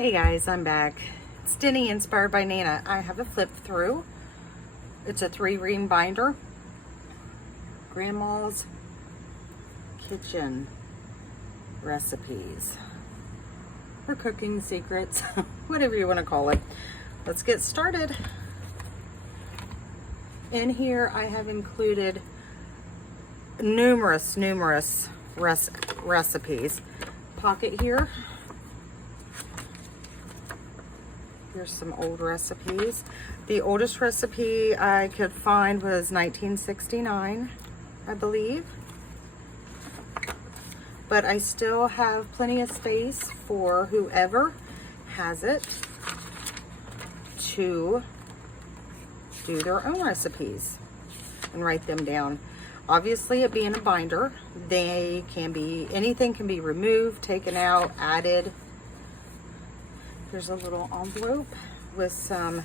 Hey guys, I'm back. It's Denny, inspired by Nana. I have a flip through. It's a 3-ream binder. Grandma's Kitchen Recipes. Or cooking secrets. Whatever you want to call it. Let's get started. In here I have included numerous recipes. Pocket here. Here's some old recipes. The oldest recipe I could find was 1969, I believe. But I still have plenty of space for whoever has it to do their own recipes and write them down. Obviously, it being a binder, anything can be removed, taken out, added. There's a little envelope with some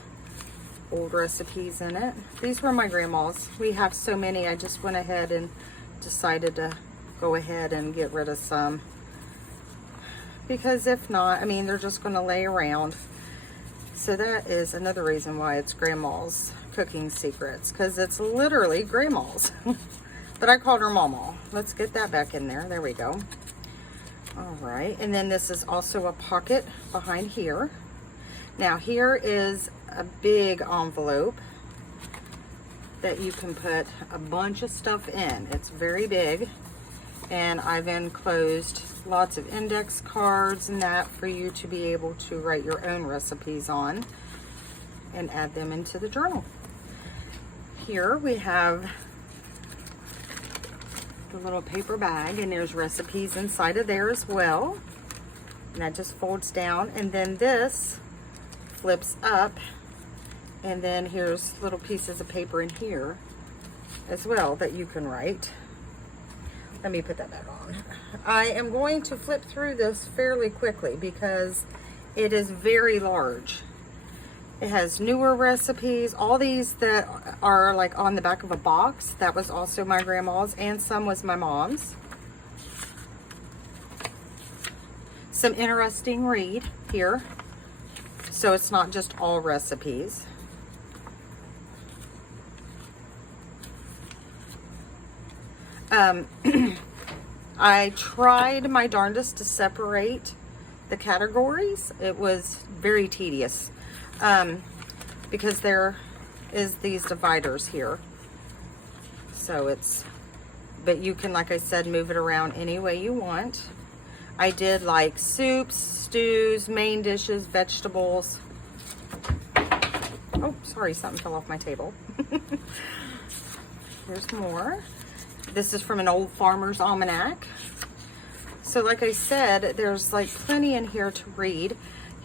old recipes in it. These were my grandma's. We have so many, I just went ahead and decided to go ahead and get rid of some. Because if not, I mean, they're just going to lay around. So that is another reason why it's Grandma's Cooking Secrets. Because it's literally Grandma's. But I called her Mama. Let's get that back in there. There we go. All right, and then this is also a pocket behind here. Now here is a big envelope that you can put a bunch of stuff in. It's very big, and I've enclosed lots of index cards and that for you to be able to write your own recipes on and add them into the journal. Here we have a little paper bag, and there's recipes inside of there as well, and that just folds down, and then this flips up, and then here's little pieces of paper in here as well that you can write. Let me put that back on. I am going to flip through this fairly quickly because it is very large. It has newer recipes. All these that are like on the back of a box, that was also my grandma's, and some was my mom's. Some interesting read here. So it's not just all recipes. I tried my darndest to separate the categories. It was very tedious. Because there is these dividers here. So but you can, like I said, move it around any way you want. I did like soups, stews, main dishes, vegetables. Oh, sorry, something fell off my table. There's more. This is from an old Farmer's Almanac. So like I said, there's like plenty in here to read.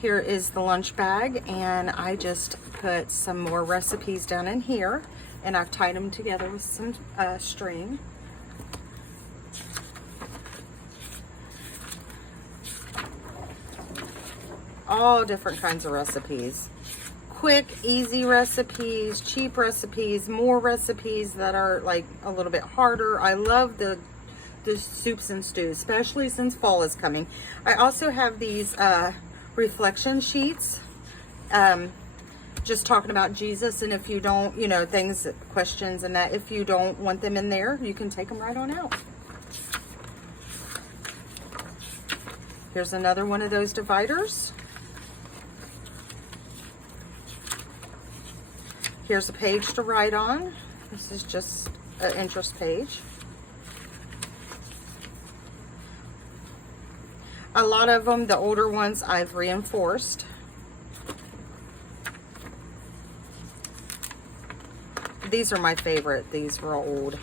Here is the lunch bag, and I just put some more recipes down in here, and I've tied them together with some string. All different kinds of recipes. Quick, easy recipes, cheap recipes, more recipes that are like a little bit harder. I love the soups and stews, especially since fall is coming. I also have these reflection sheets, just talking about Jesus, and if you don't, questions and that, if you don't want them in there, you can take them right on out. Here's another one of those dividers. Here's a page to write on. This is just an interest page. A lot of them, the older ones, I've reinforced. These are my favorite. These were old.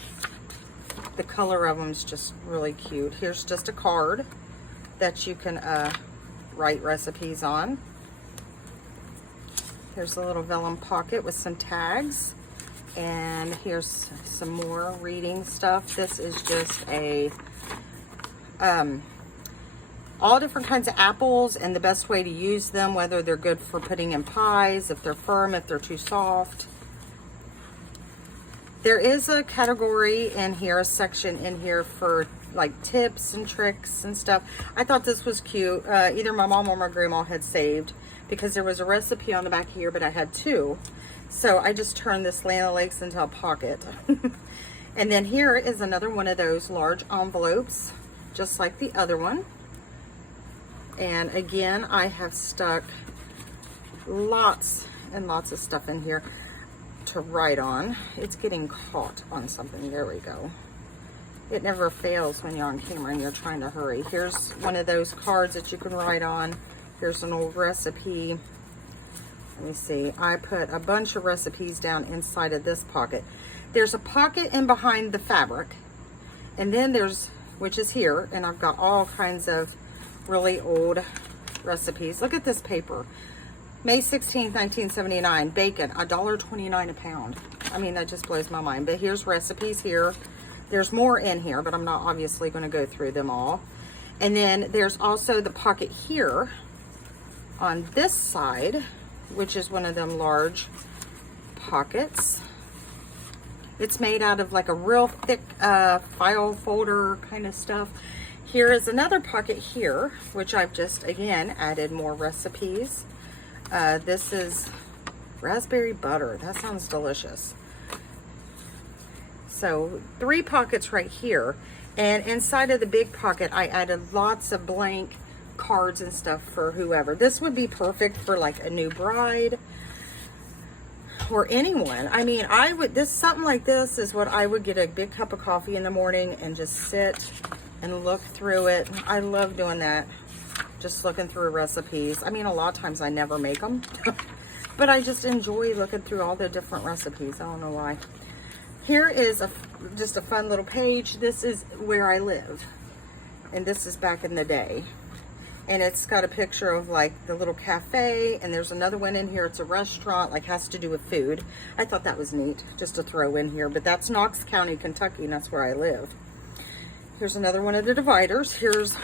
The color of them is just really cute. Here's just a card that you can write recipes on. Here's a little vellum pocket with some tags. And here's some more reading stuff. This is just a all different kinds of apples and the best way to use them, whether they're good for putting in pies, if they're firm, if they're too soft. There is a category in here, a section in here for like tips and tricks and stuff. I thought this was cute. Either my mom or my grandma had saved, because there was a recipe on the back here, but I had two. So I just turned this Land O'Lakes into a pocket. And then here is another one of those large envelopes, just like the other one. And again, I have stuck lots and lots of stuff in here to write on. It's getting caught on something. There we go. It never fails when you're on camera and you're trying to hurry. Here's one of those cards that you can write on. Here's an old recipe. Let me see. I put a bunch of recipes down inside of this pocket. There's a pocket in behind the fabric. And then there's, which is here, and I've got all kinds of really old recipes. Look at this paper. May 16th, 1979, bacon, $1.29 a pound. I mean, that just blows my mind. But here's recipes here. There's more in here, but I'm not obviously going to go through them all. And then there's also the pocket here on this side, which is one of them large pockets. It's made out of like a real thick file folder kind of stuff. Here is another pocket here, which I've just, again, added more recipes. This is raspberry butter. That sounds delicious. So 3 pockets right here. And inside of the big pocket, I added lots of blank cards and stuff for whoever. This would be perfect for like a new bride or anyone. I mean, something like this is what I would get a big cup of coffee in the morning and just sit and look through it. I love doing that. Just looking through recipes. I mean, a lot of times I never make them, but I just enjoy looking through all the different recipes. I don't know why. Here is just a fun little page. This is where I live, and this is back in the day. And it's got a picture of like the little cafe, and there's another one in here. It's a restaurant, like has to do with food. I thought that was neat just to throw in here, but that's Knox County, Kentucky, and that's where I live. Here's another one of the dividers. Here's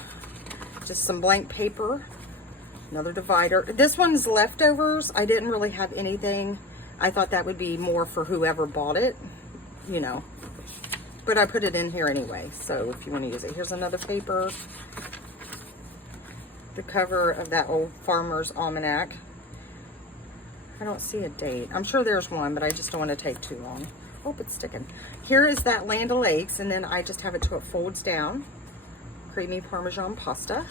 just some blank paper, another divider. This one's leftovers. I didn't really have anything. I thought that would be more for whoever bought it, you know, but I put it in here anyway, so if you want to use it. Here's another paper, the cover of that old Farmer's Almanac. I don't see a date. I'm sure there's one, but I just don't want to take too long. Oh, it's sticking. Here is that Land O'Lakes, and then I just have it so it folds down. Creamy Parmesan pasta.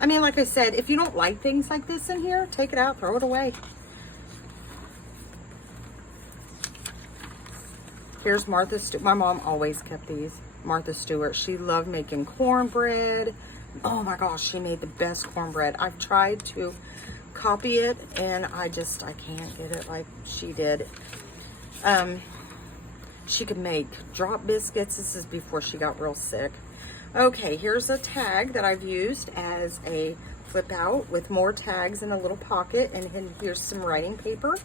I mean, like I said, if you don't like things like this in here, take it out, throw it away. Here's Martha Stewart. My mom always kept these. Martha Stewart. She loved making cornbread. Oh my gosh, she made the best cornbread. I've tried to copy it, and I can't get it like she did. She could make drop biscuits. This is before she got real sick. Okay, here's a tag that I've used as a flip out with more tags in a little pocket, and here's some writing paper.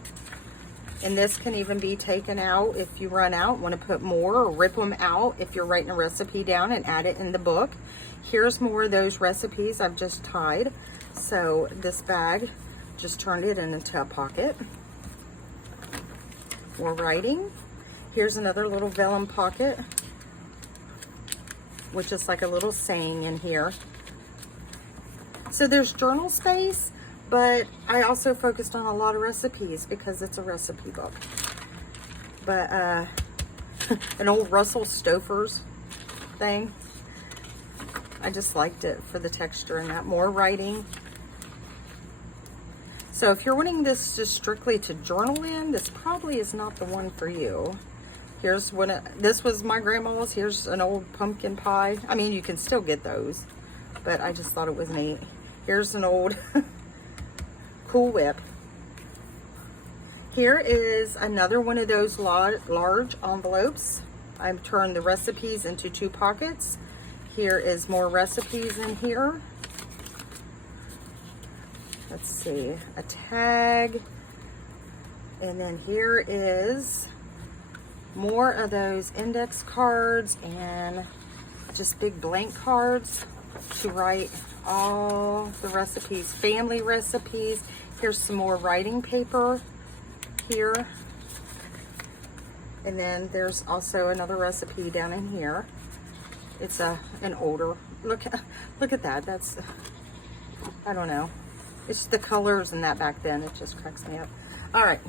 And this can even be taken out if you run out, want to put more, or rip them out if you're writing a recipe down and add it in the book. Here's more of those recipes I've just tied. So this bag, just turned it into a pocket. More writing. Here's another little vellum pocket, which is like a little saying in here. So there's journal space, but I also focused on a lot of recipes because it's a recipe book. But an old Russell Stover's thing. I just liked it for the texture and that. More writing. So if you're wanting this just strictly to journal in, this probably is not the one for you. Here's one. This was my grandma's. Here's an old pumpkin pie. I mean, you can still get those, but I just thought it was neat. Here's an old Cool Whip. Here is another one of those large envelopes. I've turned the recipes into 2 pockets. Here is more recipes in here. Let's see, a tag. And then here is more of those index cards and just big blank cards to write all the recipes, family recipes. Here's some more writing paper here. And then there's also another recipe down in here. It's an older, look at that. That's, I don't know. It's the colors in that back then. It just cracks me up. All right,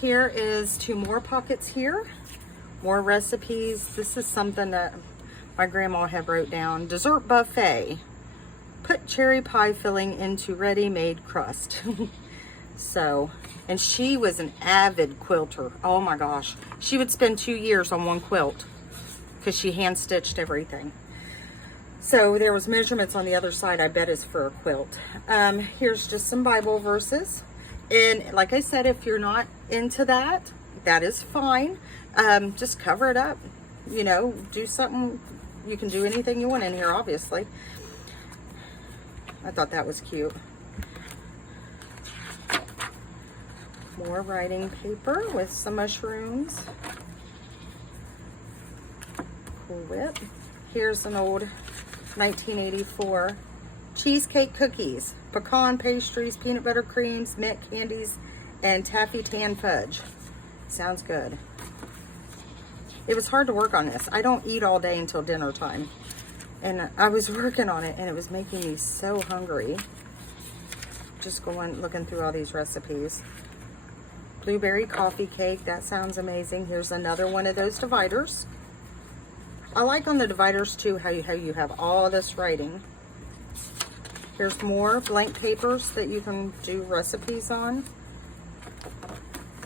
here is 2 more pockets here. More recipes. This is something that my grandma had wrote down. Dessert buffet. Put cherry pie filling into ready-made crust. So, and she was an avid quilter. Oh my gosh. She would spend 2 years on one quilt because she hand stitched everything. So there was measurements on the other side, I bet is for a quilt. Here's just some Bible verses. And like I said, if you're not into that, that is fine. Just cover it up, you know, do something. You can do anything you want in here, obviously. I thought that was cute. More writing paper with some mushrooms. Cool Whip. Here's an old 1984 cheesecake cookies, pecan pastries, peanut butter creams, mint candies, and taffy tan fudge. Sounds good. It was hard to work on this. I don't eat all day until dinner time. And I was working on it and it was making me so hungry. Just looking through all these recipes. Blueberry coffee cake, that sounds amazing. Here's another one of those dividers. I like on the dividers too how you have all this writing. Here's more blank papers that you can do recipes on.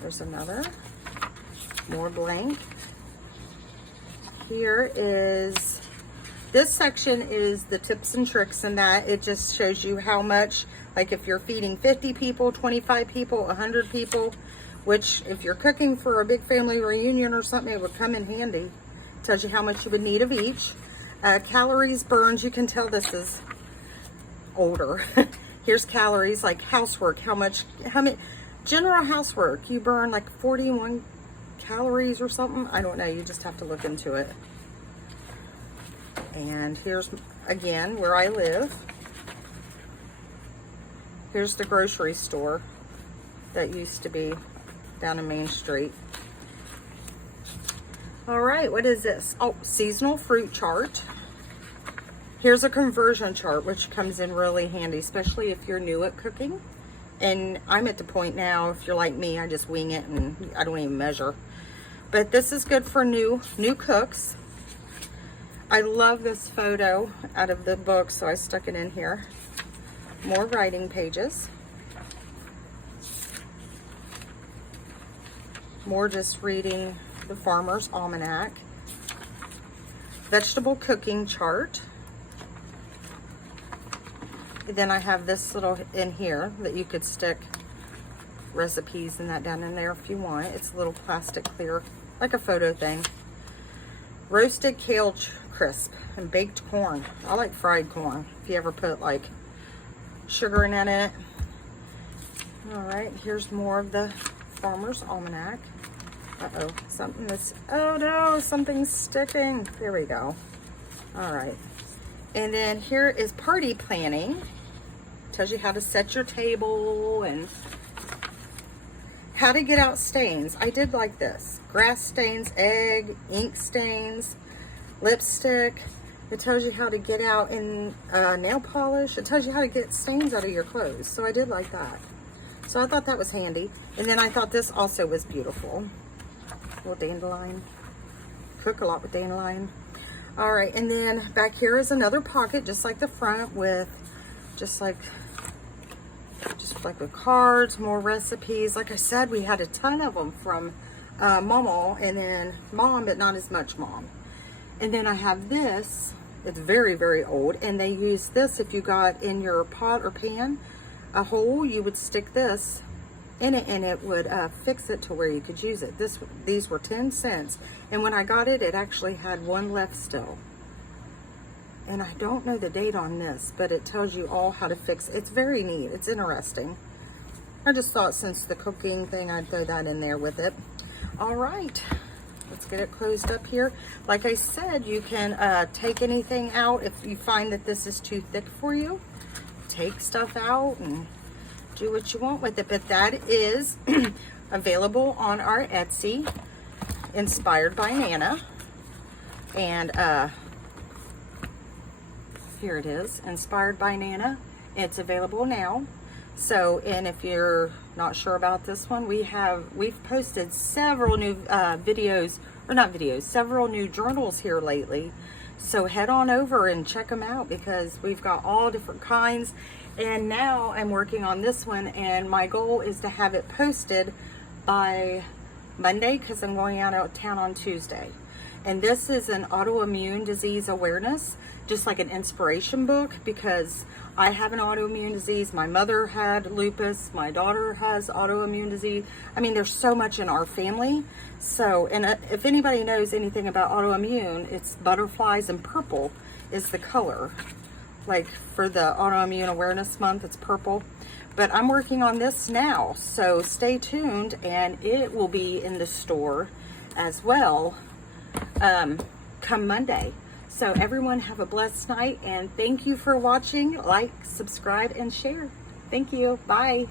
There's another. More blank. Here is, this section is the tips and tricks, and that it just shows you how much, like if you're feeding 50 people, 25 people, 100 people, which if you're cooking for a big family reunion or something, it would come in handy. Tells you how much you would need of each. Calories, burns, you can tell this is older. Here's calories, like housework, how many, general housework, you burn like 41 calories or something. I don't know, you just have to look into it. And here's, again, where I live. Here's the grocery store that used to be down in Main Street. All right, what is this? Oh, seasonal fruit chart. Here's a conversion chart, which comes in really handy, especially if you're new at cooking. And I'm at the point now, if you're like me, I just wing it and I don't even measure. But this is good for new cooks. I love this photo out of the book, so I stuck it in here. More writing pages. More just reading the Farmer's Almanac. Vegetable cooking chart. And then I have this little in here that you could stick recipes and that down in there if you want. It's a little plastic clear, like a photo thing. Roasted kale crisp and baked corn. I like fried corn if you ever put like sugar in it. All right, here's more of the Farmer's Almanac. Uh-oh, oh no, something's sticking. There we go. All right. And then here is party planning. Tells you how to set your table and how to get out stains. I did like this. Grass stains, egg, ink stains, lipstick. It tells you how to get out in nail polish. It tells you how to get stains out of your clothes. So I did like that. So I thought that was handy. And then I thought this also was beautiful. Little dandelion. Cook a lot with dandelion. All right, and then back here is another pocket, just like the front, with just like with cards, more recipes. Like I said, we had a ton of them from Mama, and then Mom, but not as much Mom. And then I have this. It's very, very old, and they use this if you got in your pot or pan a hole, you would stick this in it and it would fix it to where you could use it. These were 10 cents, and when I got it, it actually had one left still. And I don't know the date on this, but it tells you all how to fix it. It's very neat. It's interesting. I just thought since the cooking thing, I'd throw that in there with it. All right, let's get it closed up here. Like I said, you can take anything out if you find that this is too thick for you. Take stuff out and do what you want with it. But that is available on our Etsy, Inspired by Nana. And Here it is, Inspired by Nana. It's available now. So, and if you're not sure about this one, we've posted several new several new journals here lately. So head on over and check them out because we've got all different kinds. And now I'm working on this one, and my goal is to have it posted by Monday because I'm going out of town on Tuesday. And this is an autoimmune disease awareness, just like an inspiration book, because I have an autoimmune disease. My mother had lupus. My daughter has autoimmune disease. I mean, there's so much in our family. So, and if anybody knows anything about autoimmune, it's butterflies, and purple is the color. Like for the autoimmune awareness month, it's purple. But I'm working on this now, so stay tuned, and it will be in the store as well come Monday. So everyone have a blessed night, and thank you for watching. Like, subscribe, and share. Thank you. Bye.